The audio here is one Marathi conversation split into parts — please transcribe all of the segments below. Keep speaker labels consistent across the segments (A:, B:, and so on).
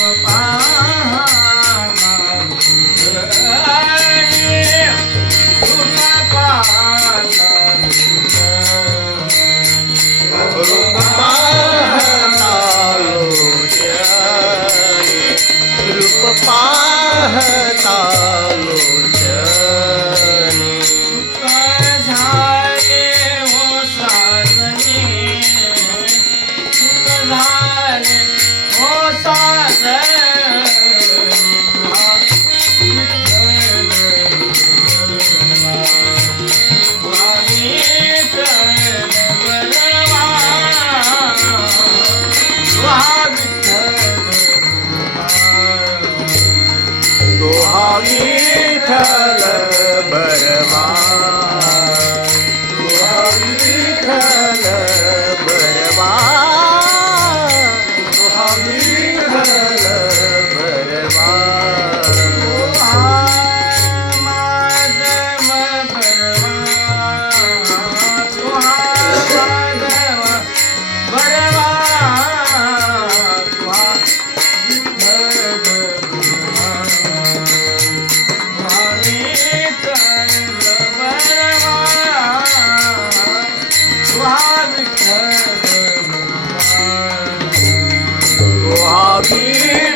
A: Ah Yeah.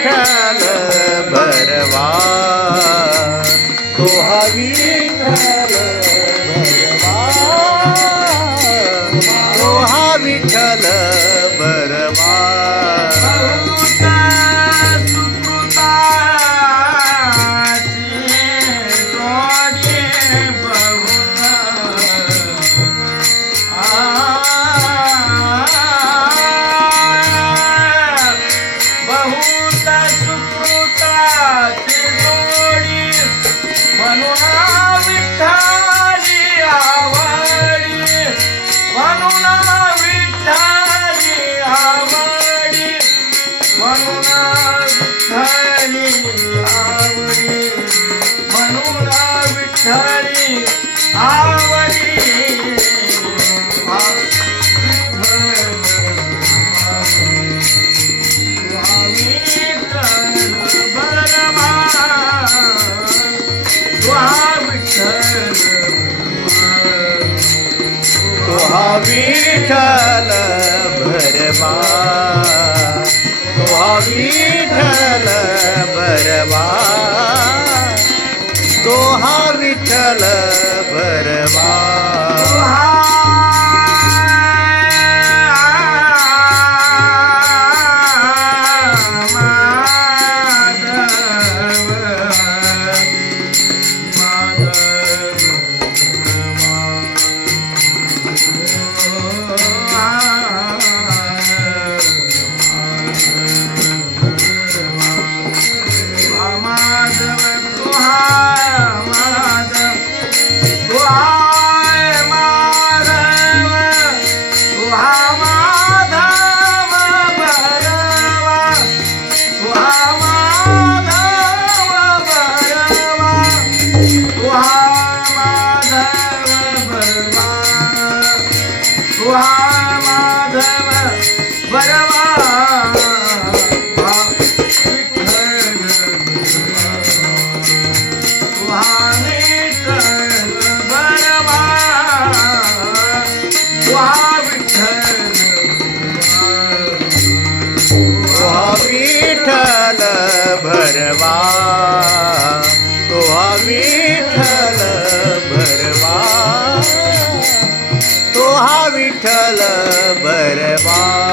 A: विठ्ठल बरवा तुहा विठ्ठल fruta, chucruta, बरवा तोहा विठ्ठल बरवा. तोहा विठल बरवा. भरवा
B: तोहा विठ्ठल
A: भरवा. तोहा विठ्ठल भरवा.